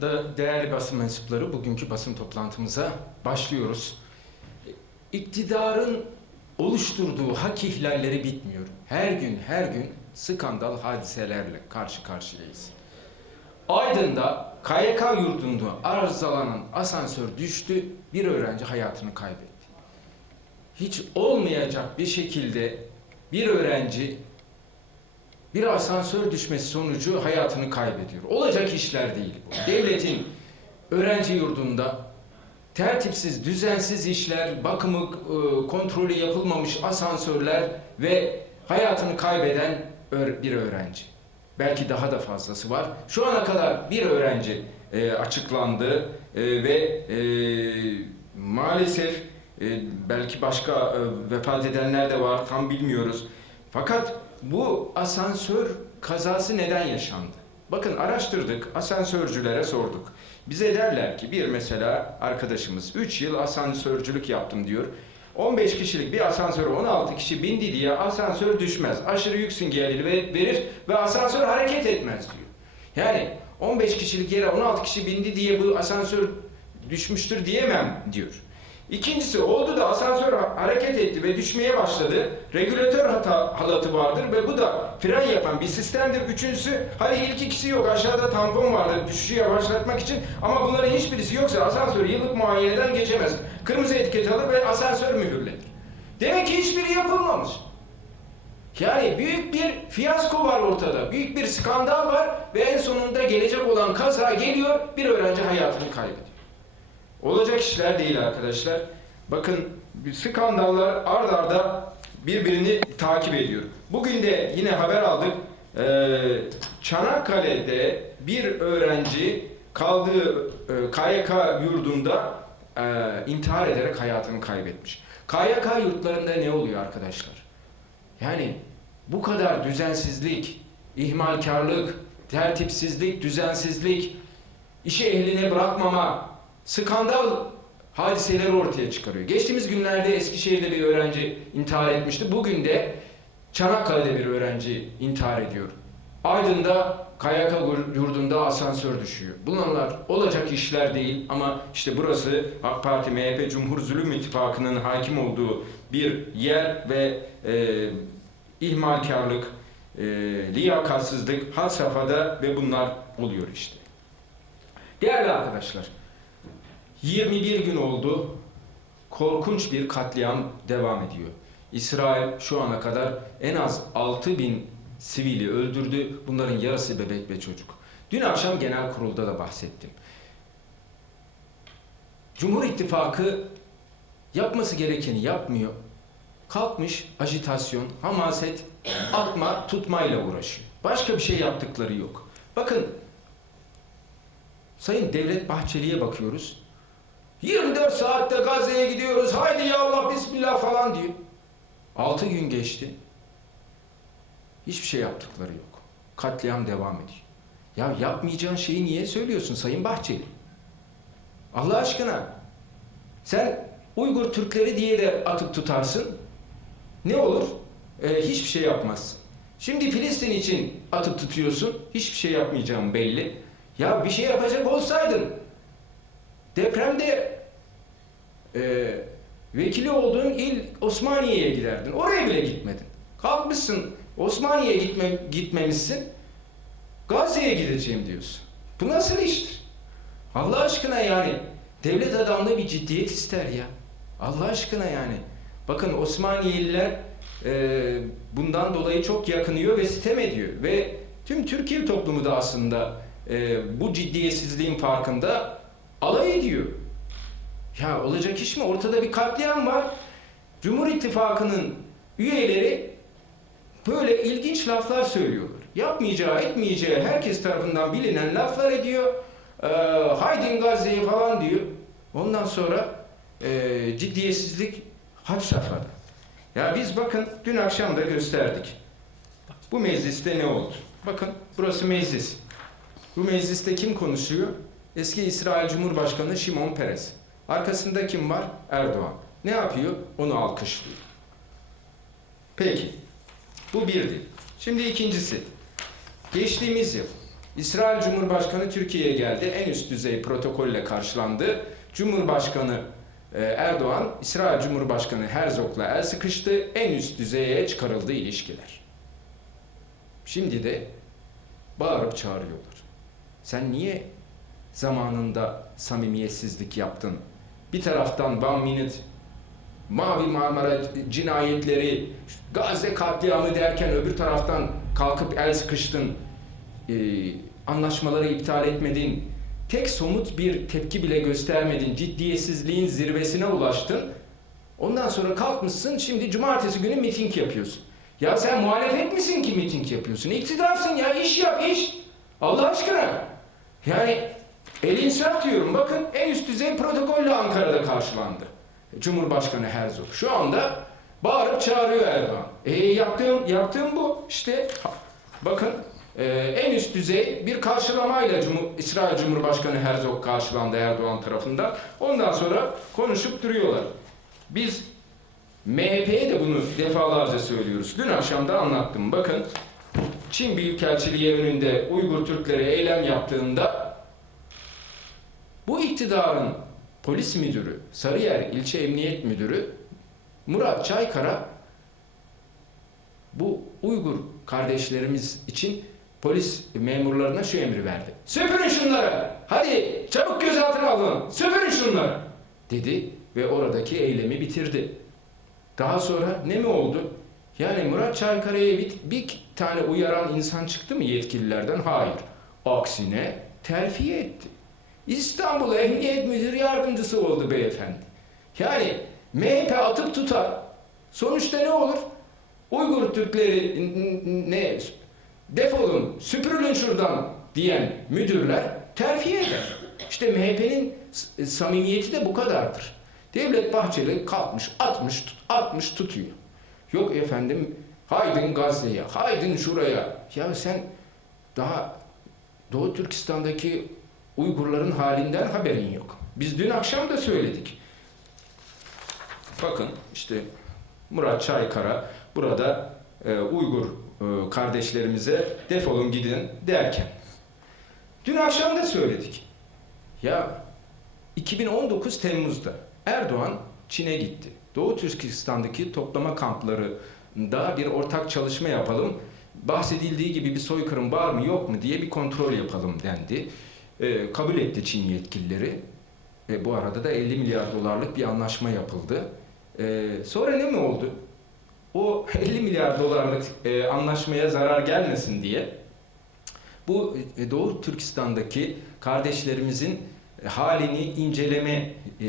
da değerli basın mensupları bugünkü basın toplantımıza başlıyoruz. İktidarın oluşturduğu hak ihlalleri bitmiyor. Her gün her gün skandal hadiselerle karşı karşıyayız. Aydın'da KYK yurdunda arızalanan asansör düştü, bir öğrenci hayatını kaybetti. Hiç olmayacak bir şekilde bir öğrenci bir asansör düşmesi sonucu hayatını kaybediyor. Olacak işler değil bu. Devletin öğrenci yurdunda tertipsiz, düzensiz işler, bakımı, e, kontrolü yapılmamış asansörler ve hayatını kaybeden bir öğrenci. Belki daha da fazlası var. Şu ana kadar bir öğrenci e, açıklandı e, ve maalesef belki başka vefat edenler de var tam bilmiyoruz. Fakat bu asansör kazası neden yaşandı? Bakın araştırdık, asansörcülere sorduk. Bize derler ki bir mesela arkadaşımız 3 yıl asansörcülük yaptım diyor. 15 kişilik bir asansöre 16 kişi bindi diye asansör düşmez. Aşırı yük sinyali ve- verir ve asansör hareket etmez diyor. Yani 15 kişilik yere 16 kişi bindi diye bu asansör düşmüştür diyemem diyor. İkincisi oldu da asansör ha- hareket etti ve düşmeye başladı. Regülatör hata halatı vardır ve bu da fren yapan bir sistemdir. Üçüncüsü hadi ilk ikisi yok aşağıda tampon vardır düşüşü yavaşlatmak için ama bunların hiçbirisi yoksa asansör yıllık muayeneden geçemez. Kırmızı etiket alır ve asansör mühürlenir. Demek ki hiçbiri yapılmamış. Yani büyük bir fiyasko var ortada. Büyük bir skandal var ve en sonunda gelecek olan kaza geliyor bir öğrenci hayatını kaybediyor. Olacak işler değil arkadaşlar. Bakın skandallar ard arda birbirini takip ediyor. Bugün de yine haber aldık. Ee, Çanakkale'de bir öğrenci kaldığı e, KYK yurdunda e, intihar ederek hayatını kaybetmiş. KYK yurtlarında ne oluyor arkadaşlar? Yani bu kadar düzensizlik, ihmalkarlık, tertipsizlik, düzensizlik, işi ehline bırakmama, skandal hadiseleri ortaya çıkarıyor. Geçtiğimiz günlerde Eskişehir'de bir öğrenci intihar etmişti. Bugün de Çanakkale'de bir öğrenci intihar ediyor. Aydın'da KYK yurdunda asansör düşüyor. Bunlar olacak işler değil ama işte burası AK Parti, MHP, Cumhur Zulüm İttifakı'nın hakim olduğu bir yer ve e, ihmalkarlık, e, liyakatsızlık had safhada ve bunlar oluyor işte. Değerli arkadaşlar, 21 gün oldu. Korkunç bir katliam devam ediyor. İsrail şu ana kadar en az 6 bin sivili öldürdü. Bunların yarısı bebek ve çocuk. Dün akşam genel kurulda da bahsettim. Cumhur İttifakı yapması gerekeni yapmıyor. Kalkmış ajitasyon, hamaset, atma, tutmayla uğraşıyor. Başka bir şey yaptıkları yok. Bakın Sayın Devlet Bahçeli'ye bakıyoruz. 24 saatte Gazze'ye gidiyoruz. Haydi ya Allah bismillah falan diyor. 6 gün geçti. Hiçbir şey yaptıkları yok. Katliam devam ediyor. Ya yapmayacağın şeyi niye söylüyorsun Sayın Bahçeli? Allah aşkına. Sen Uygur Türkleri diye de atıp tutarsın. Ne olur? Ee, hiçbir şey yapmazsın. Şimdi Filistin için atıp tutuyorsun. Hiçbir şey yapmayacağım belli. Ya bir şey yapacak olsaydın depremde e, vekili olduğun il Osmaniye'ye giderdin. Oraya bile gitmedin. Kalkmışsın Osmaniye'ye gitme, gitmemişsin. Gazze'ye gideceğim diyorsun. Bu nasıl iştir? Allah aşkına yani devlet adamlığı bir ciddiyet ister ya. Allah aşkına yani. Bakın Osmaniyeliler e, bundan dolayı çok yakınıyor ve sitem ediyor. Ve tüm Türkiye toplumu da aslında e, bu ciddiyetsizliğin farkında alay ediyor. Ya olacak iş mi? Ortada bir katliam var. Cumhur İttifakı'nın üyeleri böyle ilginç laflar söylüyorlar. Yapmayacağı, etmeyeceği herkes tarafından bilinen laflar ediyor. Ee, Haydin Gazze'yi falan diyor. Ondan sonra e, ciddiyetsizlik had safhada. Ya biz bakın dün akşam da gösterdik. Bu mecliste ne oldu? Bakın burası meclis. Bu mecliste kim konuşuyor? Eski İsrail Cumhurbaşkanı Şimon Peres. Arkasında kim var? Erdoğan. Ne yapıyor? Onu alkışlıyor. Peki. Bu birdi. Şimdi ikincisi. Geçtiğimiz yıl İsrail Cumhurbaşkanı Türkiye'ye geldi. En üst düzey protokolle karşılandı. Cumhurbaşkanı e, Erdoğan, İsrail Cumhurbaşkanı Herzog'la el sıkıştı. En üst düzeye çıkarıldı ilişkiler. Şimdi de bağırıp çağırıyorlar. Sen niye zamanında samimiyetsizlik yaptın? Bir taraftan One Minute, Mavi Marmara cinayetleri, Gazze katliamı derken öbür taraftan kalkıp el sıkıştın, e, anlaşmaları iptal etmedin, tek somut bir tepki bile göstermedin, ciddiyetsizliğin zirvesine ulaştın. Ondan sonra kalkmışsın, şimdi cumartesi günü miting yapıyorsun. Ya sen muhalefet misin ki miting yapıyorsun? İktidarsın ya, iş yap, iş. Allah aşkına. Yani el insaf diyorum. Bakın en üst düzey protokolle Ankara'da karşılandı. Cumhurbaşkanı Herzog. Şu anda bağırıp çağırıyor Erdoğan. E yaptığım, yaptığım bu. İşte bakın e, en üst düzey bir karşılamayla Cumhur, İsrail Cumhurbaşkanı Herzog karşılandı Erdoğan tarafından. Ondan sonra konuşup duruyorlar. Biz MHP'ye de bunu defalarca söylüyoruz. Dün akşam da anlattım. Bakın Çin Büyükelçiliği önünde Uygur Türkleri eylem yaptığında bu iktidarın polis müdürü, Sarıyer İlçe Emniyet Müdürü Murat Çaykara bu Uygur kardeşlerimiz için polis memurlarına şu emri verdi. Süpürün şunları! Hadi çabuk gözaltına alın! Süpürün şunları! Dedi ve oradaki eylemi bitirdi. Daha sonra ne mi oldu? Yani Murat Çaykara'ya bir, bir tane uyaran insan çıktı mı yetkililerden? Hayır. Aksine terfi etti. İstanbul Emniyet Müdür Yardımcısı oldu beyefendi. Yani MHP atıp tutar. Sonuçta ne olur? Uygur Türkleri ne defolun, süpürülün şuradan diyen müdürler terfi eder. İşte MHP'nin s- samimiyeti de bu kadardır. Devlet Bahçeli kalkmış, atmış, atmış tutuyor. Yok efendim, haydın Gazze'ye, haydın şuraya. Ya sen daha Doğu Türkistan'daki Uygurların halinden haberin yok. Biz dün akşam da söyledik. Bakın işte Murat Çaykara burada e, Uygur e, kardeşlerimize defolun gidin derken. Dün akşam da söyledik. Ya 2019 Temmuz'da Erdoğan Çin'e gitti. Doğu Türkistan'daki toplama kamplarında bir ortak çalışma yapalım. Bahsedildiği gibi bir soykırım var mı yok mu diye bir kontrol yapalım dendi. E, kabul etti Çin yetkilileri. E, bu arada da 50 milyar dolarlık bir anlaşma yapıldı. E, sonra ne mi oldu? O 50 milyar dolarlık e, anlaşmaya zarar gelmesin diye bu e, Doğu Türkistan'daki kardeşlerimizin halini inceleme e,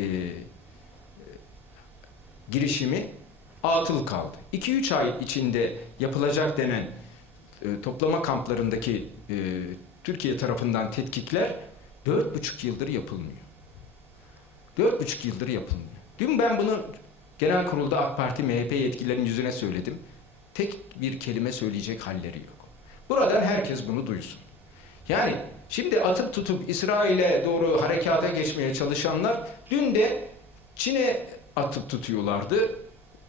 girişimi atıl kaldı. 2-3 ay içinde yapılacak denen e, toplama kamplarındaki e, Türkiye tarafından tetkikler 4,5 yıldır yapılmıyor. 4,5 yıldır yapılmıyor. Dün ben bunu genel kurulda AK Parti MHP yetkililerinin yüzüne söyledim. Tek bir kelime söyleyecek halleri yok. Buradan herkes bunu duysun. Yani şimdi atıp tutup İsrail'e doğru harekata geçmeye çalışanlar dün de Çin'e atıp tutuyorlardı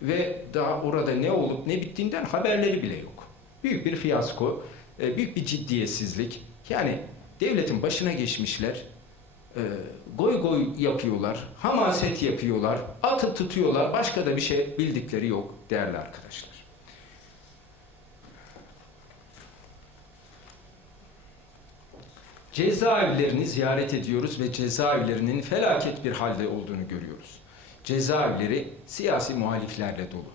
ve daha orada ne olup ne bittiğinden haberleri bile yok. Büyük bir fiyasko, e, büyük bir ciddiyetsizlik. Yani devletin başına geçmişler, e, goy goy yapıyorlar, hamaset yapıyorlar, atıp tutuyorlar, başka da bir şey bildikleri yok değerli arkadaşlar. Cezaevlerini ziyaret ediyoruz ve cezaevlerinin felaket bir halde olduğunu görüyoruz. Cezaevleri siyasi muhaliflerle dolu.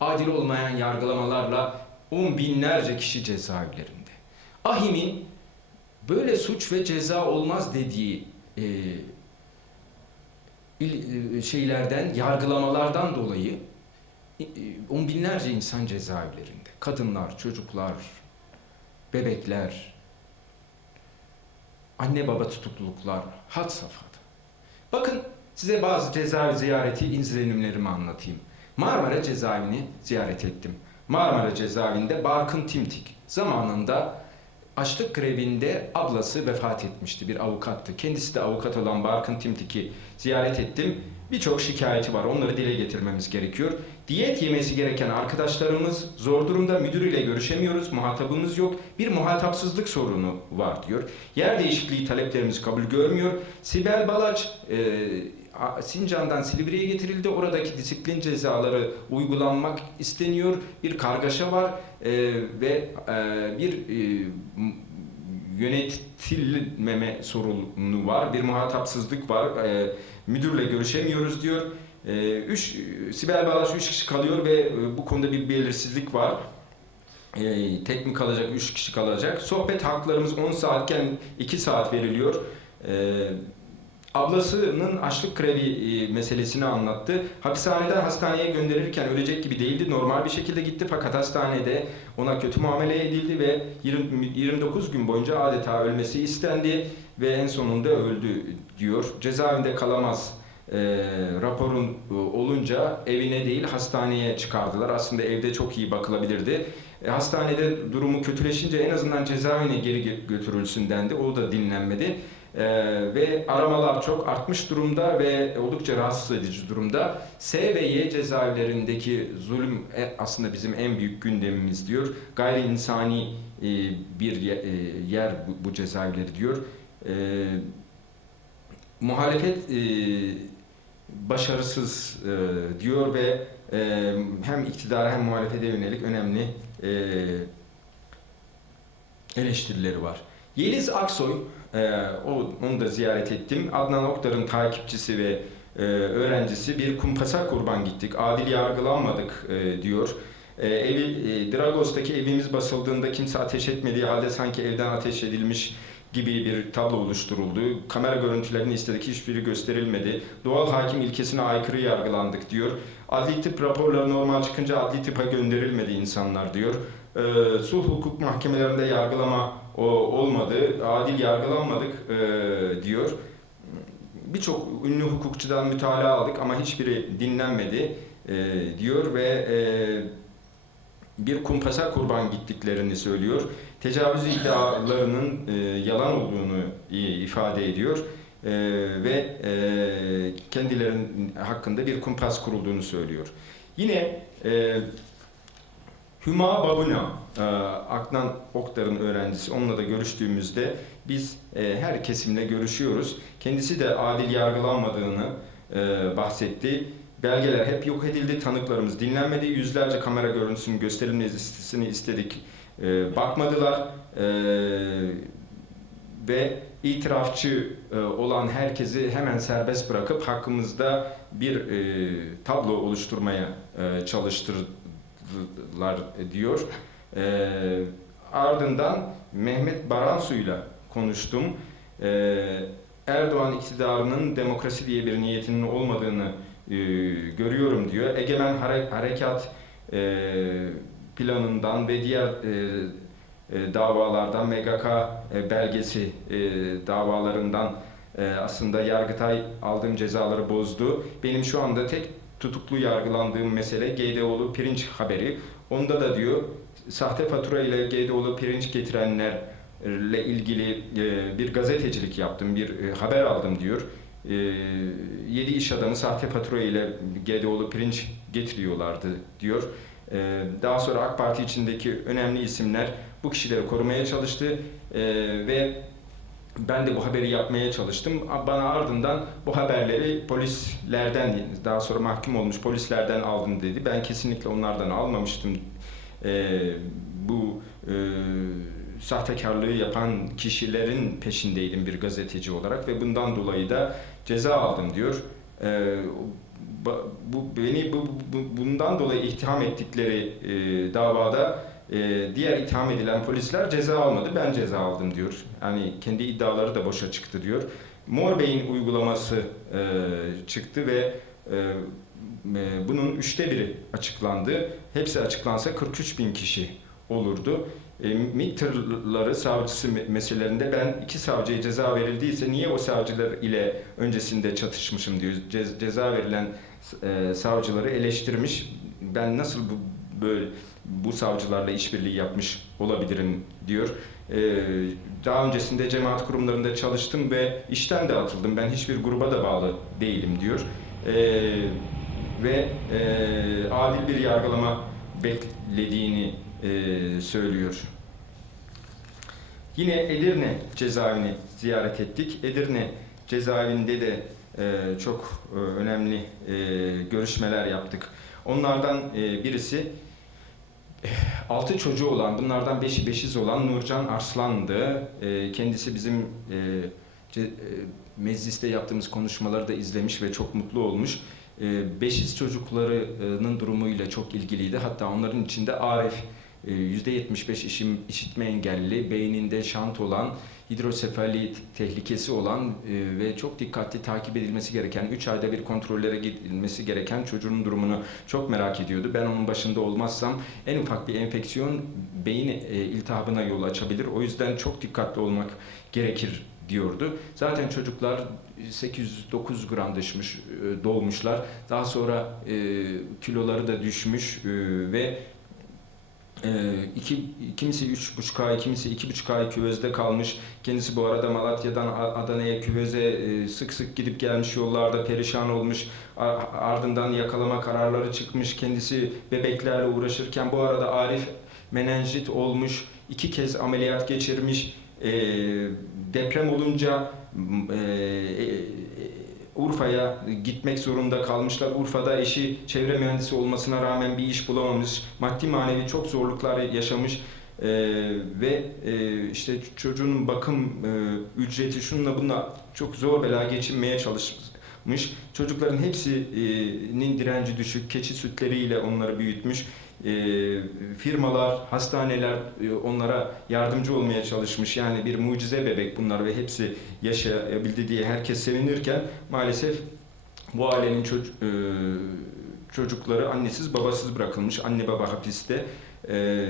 Adil olmayan yargılamalarla on binlerce kişi cezaevlerinde. Ahim'in böyle suç ve ceza olmaz dediği e, e, şeylerden, yargılamalardan dolayı e, e, on binlerce insan cezaevlerinde. Kadınlar, çocuklar, bebekler, anne baba tutukluluklar had safhada. Bakın size bazı cezaevi ziyareti izlenimlerimi anlatayım. Marmara cezaevini ziyaret ettim. Marmara cezaevinde Barkın Timtik zamanında açlık grevinde ablası vefat etmişti bir avukattı. Kendisi de avukat olan Barkın Timtik'i ziyaret ettim birçok şikayeti var. Onları dile getirmemiz gerekiyor. Diyet yemesi gereken arkadaşlarımız zor durumda. Müdürüyle görüşemiyoruz. Muhatabımız yok. Bir muhatapsızlık sorunu var diyor. Yer değişikliği taleplerimiz kabul görmüyor. Sibel Balaç e, Sincan'dan Silivri'ye getirildi. Oradaki disiplin cezaları uygulanmak isteniyor. Bir kargaşa var e, ve e, bir e, yönetilmeme sorunu var. Bir muhatapsızlık var. E, müdürle görüşemiyoruz diyor. E, üç, Sibel Balaş 3 kişi kalıyor ve e, bu konuda bir belirsizlik var. E, tek mi kalacak, 3 kişi kalacak. Sohbet haklarımız 10 saatken 2 saat veriliyor. E, ablasının açlık grevi e, meselesini anlattı. Hapishaneden hastaneye gönderirken ölecek gibi değildi. Normal bir şekilde gitti fakat hastanede ona kötü muamele edildi ve 20, 29 gün boyunca adeta ölmesi istendi ve en sonunda öldü diyor. Cezaevinde kalamaz e, raporun e, olunca evine değil hastaneye çıkardılar. Aslında evde çok iyi bakılabilirdi. E, hastanede durumu kötüleşince en azından cezaevine geri gö- götürülsün dendi. O da dinlenmedi. Ee, ve aramalar çok artmış durumda ve oldukça rahatsız edici durumda. S ve Y cezaevlerindeki zulüm e, aslında bizim en büyük gündemimiz diyor. Gayri insani e, bir e, yer bu, bu cezaevleri diyor. E, muhalefet e, başarısız e, diyor ve e, hem iktidara hem muhalefete yönelik önemli e, eleştirileri var. Yeliz Aksoy, e, o, onu da ziyaret ettim. Adnan Oktar'ın takipçisi ve e, öğrencisi bir kumpasa kurban gittik. Adil yargılanmadık e, diyor. E, evi, e, Dragos'taki evimiz basıldığında kimse ateş etmediği halde sanki evden ateş edilmiş gibi bir tablo oluşturuldu. Kamera görüntülerini istedik, hiçbiri gösterilmedi. Doğal hakim ilkesine aykırı yargılandık diyor. Adli tıp raporları normal çıkınca adli tıpa gönderilmedi insanlar diyor. Ee, sulh hukuk mahkemelerinde yargılama olmadı, adil yargılanmadık e, diyor. Birçok ünlü hukukçudan mütalaa aldık ama hiçbiri dinlenmedi e, diyor ve e, bir kumpasa kurban gittiklerini söylüyor. Tecavüz iddialarının e, yalan olduğunu ifade ediyor e, ve e, kendilerinin hakkında bir kumpas kurulduğunu söylüyor. Yine e, Hüma Babuna, e, Aknan Oktar'ın öğrencisi, onunla da görüştüğümüzde biz e, her kesimle görüşüyoruz. Kendisi de adil yargılanmadığını e, bahsetti. Belgeler hep yok edildi, tanıklarımız dinlenmedi, yüzlerce kamera görüntüsünün gösterilmesini istedik, e, bakmadılar ve itirafçı olan herkesi hemen serbest bırakıp hakkımızda bir tablo oluşturmaya e, çalıştırdılar diyor. E, ardından Mehmet Baransu'yla konuştum. E, Erdoğan iktidarının demokrasi diye bir niyetinin olmadığını e, görüyorum diyor. Egemen Hare- Harekat e, planından ve diğer e, e, davalardan, MGK e, belgesi e, davalarından e, aslında Yargıtay aldığım cezaları bozdu. Benim şu anda tek tutuklu yargılandığım mesele GDO'lu pirinç haberi. Onda da diyor sahte fatura ile GDO'lu pirinç getirenlerle ilgili e, bir gazetecilik yaptım, bir e, haber aldım diyor. E, 7 iş adamı sahte fatura ile GDO'lu pirinç getiriyorlardı diyor. E, daha sonra AK Parti içindeki önemli isimler bu kişileri korumaya çalıştı e, ve ben de bu haberi yapmaya çalıştım. Bana ardından bu haberleri polislerden, daha sonra mahkum olmuş polislerden aldım dedi. Ben kesinlikle onlardan almamıştım. E, bu e, sahtekarlığı yapan kişilerin peşindeydim bir gazeteci olarak ve bundan dolayı da ceza aldım diyor. E, ba- bu beni bu, bu- bundan dolayı ittiham ettikleri e, davada e, diğer itham edilen polisler ceza almadı, ben ceza aldım diyor. Yani kendi iddiaları da boşa çıktı diyor. Mor Bey'in uygulaması e, çıktı ve e, e, bunun üçte biri açıklandı. Hepsi açıklansa 43 bin kişi olurdu. E, MİT savcısı me- meselelerinde ben iki savcıya ceza verildiyse niye o savcılar ile öncesinde çatışmışım diyor. Ce- ceza verilen e, savcıları eleştirmiş. Ben nasıl bu böyle bu savcılarla işbirliği yapmış olabilirim diyor. Ee, daha öncesinde cemaat kurumlarında çalıştım ve işten de atıldım. Ben hiçbir gruba da bağlı değilim diyor. e, ve e, adil bir yargılama beklediğini e, söylüyor. Yine Edirne cezaevini ziyaret ettik. Edirne cezaevinde de e, çok e, önemli e, görüşmeler yaptık. Onlardan e, birisi altı çocuğu olan, bunlardan beşi beşiz olan Nurcan Arslan'dı. E, kendisi bizim e, ce- e, mecliste yaptığımız konuşmaları da izlemiş ve çok mutlu olmuş. E, beşiz çocuklarının durumuyla çok ilgiliydi. Hatta onların içinde Arif %75 işim, işitme engelli, beyninde şant olan, hidrosefali tehlikesi olan e, ve çok dikkatli takip edilmesi gereken, 3 ayda bir kontrollere gidilmesi gereken çocuğun durumunu çok merak ediyordu. Ben onun başında olmazsam en ufak bir enfeksiyon beyin e, iltihabına yol açabilir. O yüzden çok dikkatli olmak gerekir diyordu. Zaten çocuklar 809 gram düşmüş, e, doğmuşlar. Daha sonra kiloları da düşmüş ve e, iki, kimisi üç buçuk ay, kimisi iki buçuk ay küvezde kalmış. Kendisi bu arada Malatya'dan Adana'ya küveze e, sık sık gidip gelmiş yollarda perişan olmuş. Ardından yakalama kararları çıkmış. Kendisi bebeklerle uğraşırken bu arada Arif menenjit olmuş. iki kez ameliyat geçirmiş. E, deprem olunca e, e, Urfa'ya gitmek zorunda kalmışlar. Urfa'da eşi çevre mühendisi olmasına rağmen bir iş bulamamış. Maddi manevi çok zorluklar yaşamış. Ee, ve e, işte çocuğunun bakım e, ücreti şununla bununla çok zor bela geçinmeye çalışmış. Çocukların hepsinin direnci düşük, keçi sütleriyle onları büyütmüş. Ee, firmalar, hastaneler e, onlara yardımcı olmaya çalışmış. Yani bir mucize bebek bunlar ve hepsi yaşayabildi diye herkes sevinirken maalesef bu ailenin çoc- e, çocukları annesiz babasız bırakılmış. Anne baba hapiste. E,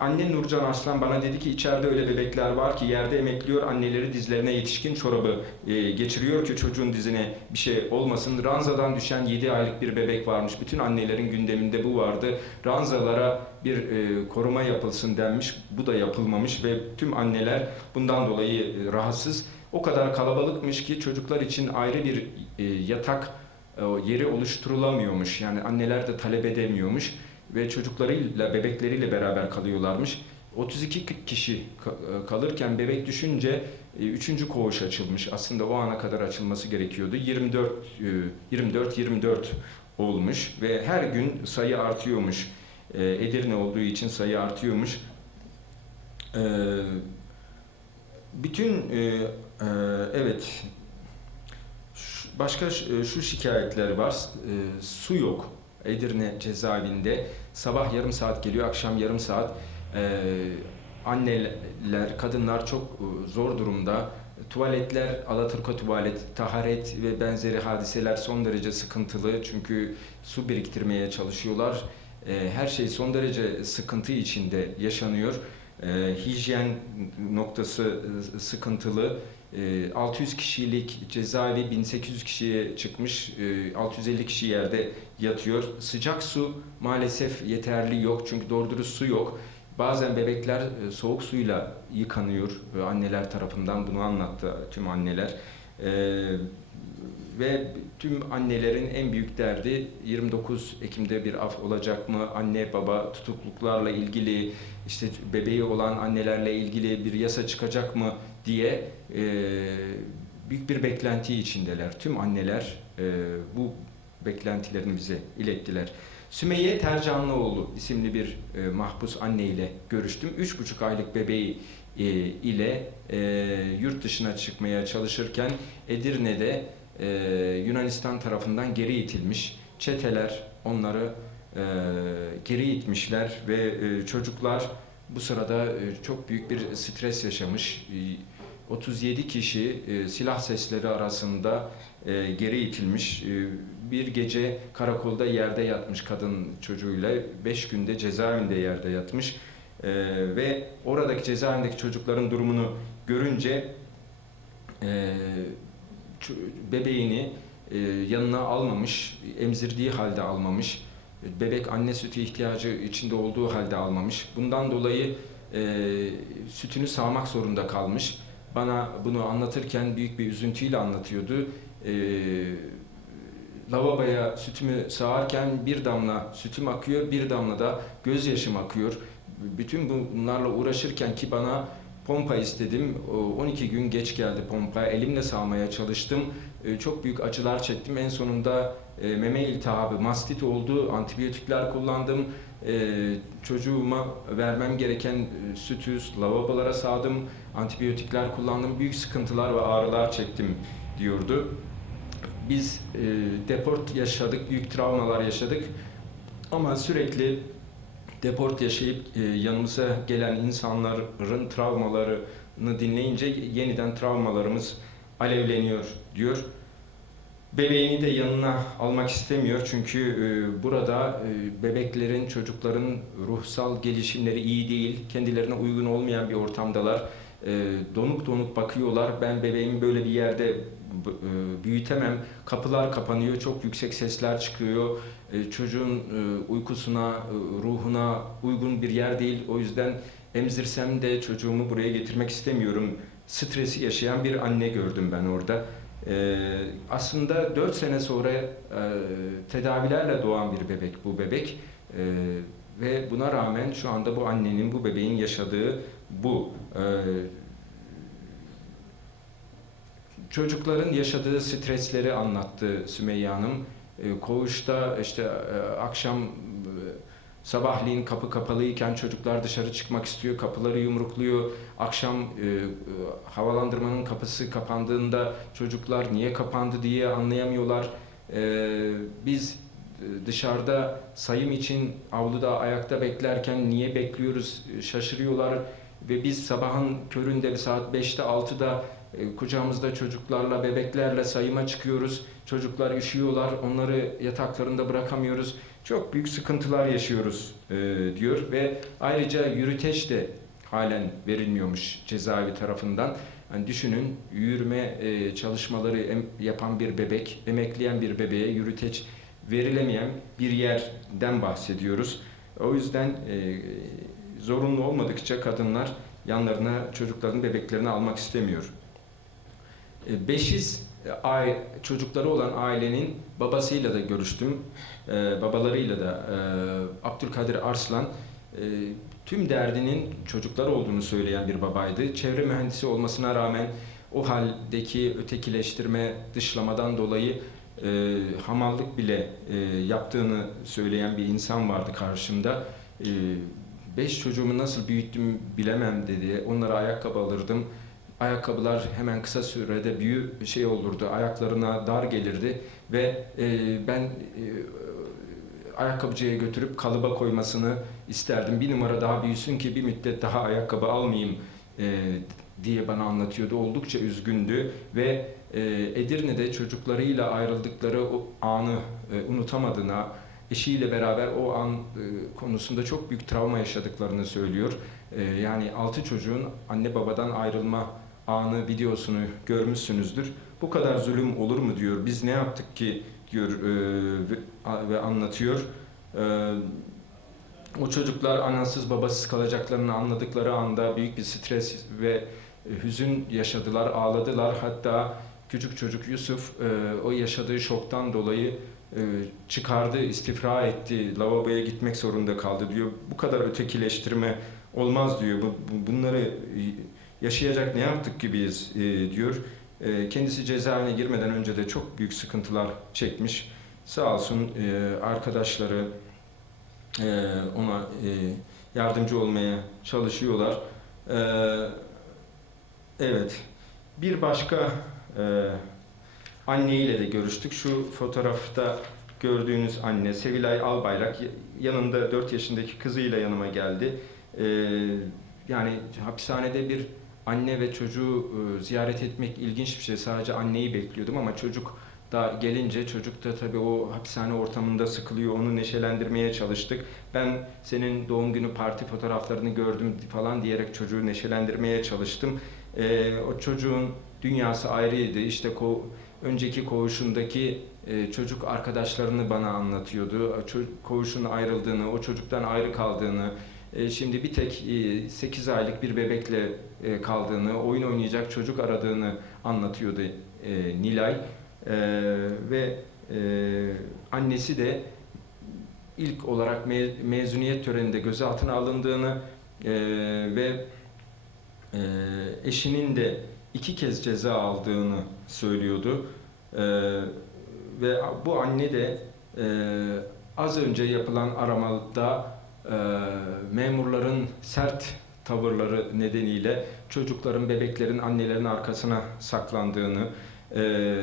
anne Nurcan Arslan bana dedi ki içeride öyle bebekler var ki yerde emekliyor anneleri dizlerine yetişkin çorabı e, geçiriyor ki çocuğun dizine bir şey olmasın. Ranzadan düşen 7 aylık bir bebek varmış. Bütün annelerin gündeminde bu vardı. Ranzalara bir e, koruma yapılsın denmiş. Bu da yapılmamış ve tüm anneler bundan dolayı e, rahatsız. O kadar kalabalıkmış ki çocuklar için ayrı bir e, yatak e, yeri oluşturulamıyormuş. Yani anneler de talep edemiyormuş ve çocuklarıyla, bebekleriyle beraber kalıyorlarmış. 32 kişi ka- kalırken bebek düşünce 3. koğuş açılmış. Aslında o ana kadar açılması gerekiyordu. 24 e, 24 24 olmuş ve her gün sayı artıyormuş. E, Edirne olduğu için sayı artıyormuş. E, Bütün e, e, evet başka şu şikayetler var. E, Su yok. Edirne cezaevinde sabah yarım saat geliyor, akşam yarım saat. Ee, anneler, kadınlar çok e, zor durumda. Tuvaletler, Alaturka tuvalet, taharet ve benzeri hadiseler son derece sıkıntılı. Çünkü su biriktirmeye çalışıyorlar. Ee, her şey son derece sıkıntı içinde yaşanıyor. Ee, hijyen noktası e, sıkıntılı. Ee, 600 kişilik cezaevi 1800 kişiye çıkmış. Ee, 650 kişi yerde yatıyor. Sıcak su maalesef yeterli yok çünkü doğru dürüst su yok. Bazen bebekler e, soğuk suyla yıkanıyor anneler tarafından bunu anlattı tüm anneler. Ee, ve tüm annelerin en büyük derdi 29 Ekim'de bir af olacak mı? Anne baba tutukluklarla ilgili işte bebeği olan annelerle ilgili bir yasa çıkacak mı diye e, büyük bir beklenti içindeler. Tüm anneler e, bu beklentilerini bize ilettiler. Sümeyye Tercanlıoğlu isimli bir e, mahpus anne ile görüştüm. Üç buçuk aylık bebeği e, ile e, yurt dışına çıkmaya çalışırken Edirne'de e, Yunanistan tarafından geri itilmiş. Çeteler onları e, geri itmişler ve e, çocuklar bu sırada e, çok büyük bir stres yaşamış. E, 37 kişi e, silah sesleri arasında e, geri itilmiş. E, bir gece karakolda yerde yatmış kadın çocuğuyla, beş günde cezaevinde yerde yatmış. E, ve oradaki cezaevindeki çocukların durumunu görünce e, bebeğini e, yanına almamış, emzirdiği halde almamış, bebek anne sütü ihtiyacı içinde olduğu halde almamış. Bundan dolayı e, sütünü sağmak zorunda kalmış. Bana bunu anlatırken büyük bir üzüntüyle anlatıyordu. Ee, lavaboya sütümü sağarken bir damla sütüm akıyor, bir damla da gözyaşım akıyor. Bütün bunlarla uğraşırken ki bana pompa istedim. O 12 gün geç geldi pompa. Elimle sağmaya çalıştım. Ee, Çok büyük acılar çektim. En sonunda e, meme iltihabı, mastit oldu. Antibiyotikler kullandım. Ee, Çocuğuma vermem gereken e, sütü lavabolara sağdım. Antibiyotikler kullandım. Büyük sıkıntılar ve ağrılar çektim diyordu. Biz e, deport yaşadık, büyük travmalar yaşadık. Ama sürekli deport yaşayıp e, yanımıza gelen insanların travmalarını dinleyince yeniden travmalarımız alevleniyor diyor. Bebeğini de yanına almak istemiyor çünkü e, burada e, bebeklerin, çocukların ruhsal gelişimleri iyi değil, kendilerine uygun olmayan bir ortamdalar. E, donuk donuk bakıyorlar. Ben bebeğimi böyle bir yerde büyütemem. Kapılar kapanıyor, çok yüksek sesler çıkıyor. Çocuğun uykusuna, ruhuna uygun bir yer değil. O yüzden emzirsem de çocuğumu buraya getirmek istemiyorum. Stresi yaşayan bir anne gördüm ben orada. Ee, aslında 4 sene sonra e, tedavilerle doğan bir bebek bu bebek Ee, ve buna rağmen şu anda bu annenin bu bebeğin yaşadığı bu Ee, çocukların yaşadığı stresleri anlattı Sümeyye Hanım. Ee, koğuşta işte e, akşam e, sabahleyin kapı kapalıyken çocuklar dışarı çıkmak istiyor, kapıları yumrukluyor. Akşam e, e, havalandırmanın kapısı kapandığında çocuklar niye kapandı diye anlayamıyorlar. E, biz e, dışarıda sayım için avluda ayakta beklerken niye bekliyoruz e, şaşırıyorlar ve biz sabahın köründe saat 5'te 6'da e, kucağımızda çocuklarla bebeklerle sayıma çıkıyoruz. Çocuklar üşüyorlar onları yataklarında bırakamıyoruz. Çok büyük sıkıntılar yaşıyoruz e, diyor ve ayrıca yürüteç de halen verilmiyormuş cezaevi tarafından. Yani düşünün yürüme e, çalışmaları em- yapan bir bebek, emekleyen bir bebeğe yürüteç verilemeyen bir yerden bahsediyoruz. O yüzden e, zorunlu olmadıkça kadınlar yanlarına çocukların bebeklerini almak istemiyor. E, Beşiz e, çocukları olan ailenin babasıyla da görüştüm. E, babalarıyla da e, Abdülkadir Arslan e, tüm derdinin çocuklar olduğunu söyleyen bir babaydı. Çevre mühendisi olmasına rağmen o haldeki ötekileştirme, dışlamadan dolayı e, hamallık bile e, yaptığını söyleyen bir insan vardı karşımda. E, beş çocuğumu nasıl büyüttüm bilemem dedi. Onlara ayakkabı alırdım. Ayakkabılar hemen kısa sürede büyü şey olurdu, ayaklarına dar gelirdi ve e, ben e, ayakkabıcıya götürüp kalıba koymasını isterdim. Bir numara daha büyüsün ki bir müddet daha ayakkabı almayayım e, diye bana anlatıyordu. Oldukça üzgündü ve e, Edirne'de çocuklarıyla ayrıldıkları o anı e, unutamadığına, eşiyle beraber o an e, konusunda çok büyük travma yaşadıklarını söylüyor. E, yani altı çocuğun anne babadan ayrılma anı videosunu görmüşsünüzdür. Bu kadar zulüm olur mu diyor. Biz ne yaptık ki diyor e, ve, anlatıyor. E, o çocuklar anasız babasız kalacaklarını anladıkları anda büyük bir stres ve e, hüzün yaşadılar, ağladılar. Hatta küçük çocuk Yusuf e, o yaşadığı şoktan dolayı e, çıkardı, istifra etti, lavaboya gitmek zorunda kaldı diyor. Bu kadar ötekileştirme olmaz diyor. Bu- bunları e, yaşayacak ne yaptık ki biz e, diyor. E, kendisi cezaevine girmeden önce de çok büyük sıkıntılar çekmiş. Sağ olsun e, arkadaşları e, ona e, yardımcı olmaya çalışıyorlar. Evet. Bir başka e, anneyle de görüştük. Şu fotoğrafta gördüğünüz anne Sevilay Albayrak yanında 4 yaşındaki kızıyla yanıma geldi. Yani hapishanede bir anne ve çocuğu e, ziyaret etmek ilginç bir şey. Sadece anneyi bekliyordum ama çocuk da gelince çocuk da tabii o hapishane ortamında sıkılıyor. Onu neşelendirmeye çalıştık. Ben senin doğum günü parti fotoğraflarını gördüm falan diyerek çocuğu neşelendirmeye çalıştım. E, o çocuğun dünyası ayrıydı. İşte ko- önceki koğuşundaki e, çocuk arkadaşlarını bana anlatıyordu. Ço- koğuşun ayrıldığını, o çocuktan ayrı kaldığını, şimdi bir tek 8 aylık bir bebekle e, kaldığını, oyun oynayacak çocuk aradığını anlatıyordu e, Nilay. E, ve e, annesi de ilk olarak me- mezuniyet töreninde gözaltına alındığını e, ve e, eşinin de iki kez ceza aldığını söylüyordu. E, ve bu anne de e, az önce yapılan aramada e, memurların sert tavırları nedeniyle çocukların, bebeklerin annelerin arkasına saklandığını, e,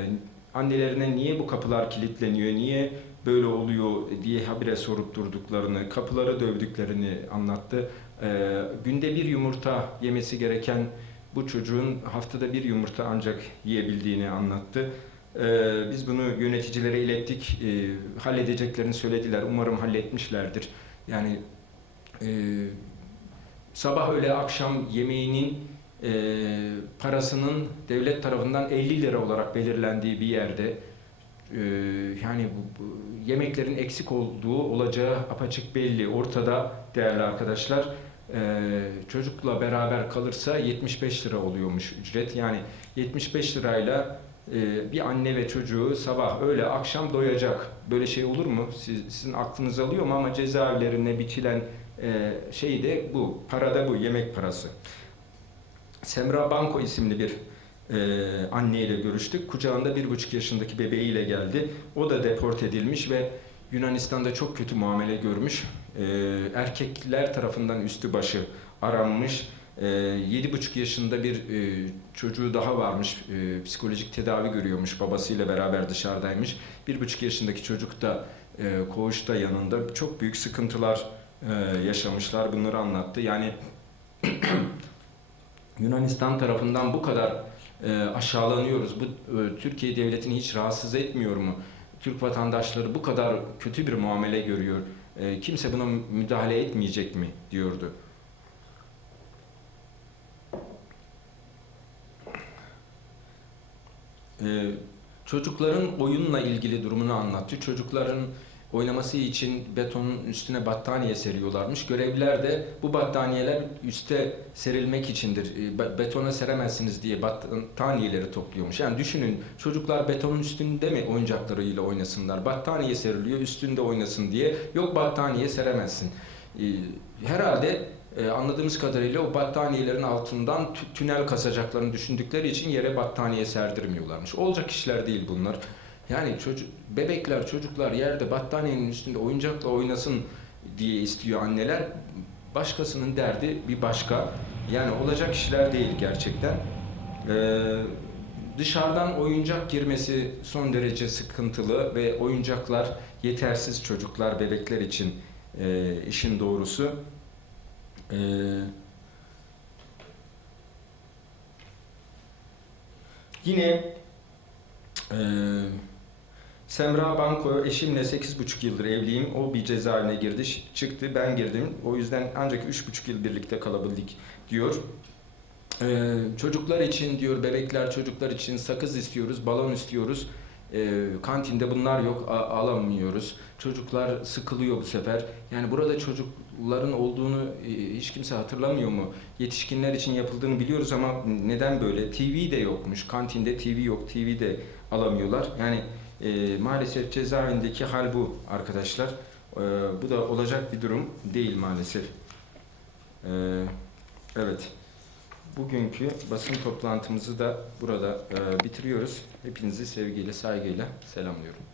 annelerine niye bu kapılar kilitleniyor, niye böyle oluyor diye habire sorup durduklarını, kapıları dövdüklerini anlattı. E, günde bir yumurta yemesi gereken bu çocuğun haftada bir yumurta ancak yiyebildiğini anlattı. Ee, biz bunu yöneticilere ilettik. Ee, halledeceklerini söylediler. Umarım halletmişlerdir. Yani e, sabah öğle akşam yemeğinin e, parasının devlet tarafından 50 lira olarak belirlendiği bir yerde e, yani bu, bu yemeklerin eksik olduğu olacağı apaçık belli. Ortada değerli arkadaşlar. Ee, çocukla beraber kalırsa 75 lira oluyormuş ücret. Yani 75 lirayla e, bir anne ve çocuğu sabah öğle akşam doyacak. Böyle şey olur mu? Siz, sizin aklınız alıyor mu? Ama cezaevlerine biçilen e, şey de bu. Parada bu. Yemek parası. Semra Banko isimli bir e, anneyle görüştük. Kucağında bir buçuk yaşındaki bebeğiyle geldi. O da deport edilmiş ve Yunanistan'da çok kötü muamele görmüş. E, erkekler tarafından üstü başı aranmış. E, yedi buçuk yaşında bir e, çocuğu daha varmış. E, psikolojik tedavi görüyormuş. Babasıyla beraber dışarıdaymış. Bir buçuk yaşındaki çocuk da e, koğuşta yanında. Çok büyük sıkıntılar yaşamışlar. Bunları anlattı. Yani Yunanistan tarafından bu kadar aşağılanıyoruz. Bu Türkiye devletini hiç rahatsız etmiyor mu? Türk vatandaşları bu kadar kötü bir muamele görüyor. Kimse buna müdahale etmeyecek mi diyordu. E, çocukların oyunla ilgili durumunu anlattı. Çocukların oynaması için betonun üstüne battaniye seriyorlarmış. Görevliler de bu battaniyeler üste serilmek içindir. E, be- Betona seremezsiniz diye battaniyeleri topluyormuş. Yani düşünün çocuklar betonun üstünde mi oyuncaklarıyla oynasınlar? Battaniye seriliyor üstünde oynasın diye. Yok battaniye seremezsin. E, Herhalde e, anladığımız kadarıyla o battaniyelerin altından tü- tünel kazacaklarını düşündükleri için yere battaniye serdirmiyorlarmış. Olacak işler değil bunlar. Yani çocuk, bebekler, çocuklar yerde battaniyenin üstünde oyuncakla oynasın diye istiyor anneler. Başkasının derdi bir başka. Yani olacak işler değil gerçekten. Ee, dışarıdan oyuncak girmesi son derece sıkıntılı ve oyuncaklar yetersiz çocuklar, bebekler için e, işin doğrusu. Ee, yine e, Semra Banko eşimle 8,5 yıldır evliyim. O bir cezaevine girdi, çıktı, ben girdim. O yüzden ancak 3,5 yıl birlikte kalabildik diyor. Ee, çocuklar için diyor, bebekler çocuklar için sakız istiyoruz, balon istiyoruz. Ee, kantinde bunlar yok, a- alamıyoruz. Çocuklar sıkılıyor bu sefer. Yani burada çocukların olduğunu e, hiç kimse hatırlamıyor mu? Yetişkinler için yapıldığını biliyoruz ama neden böyle? TV de yokmuş, kantinde TV yok, TV de alamıyorlar. Yani e, maalesef cezaevindeki hal bu arkadaşlar. E, bu da olacak bir durum değil maalesef. E, evet. Bugünkü basın toplantımızı da burada e, bitiriyoruz. Hepinizi sevgiyle, saygıyla selamlıyorum.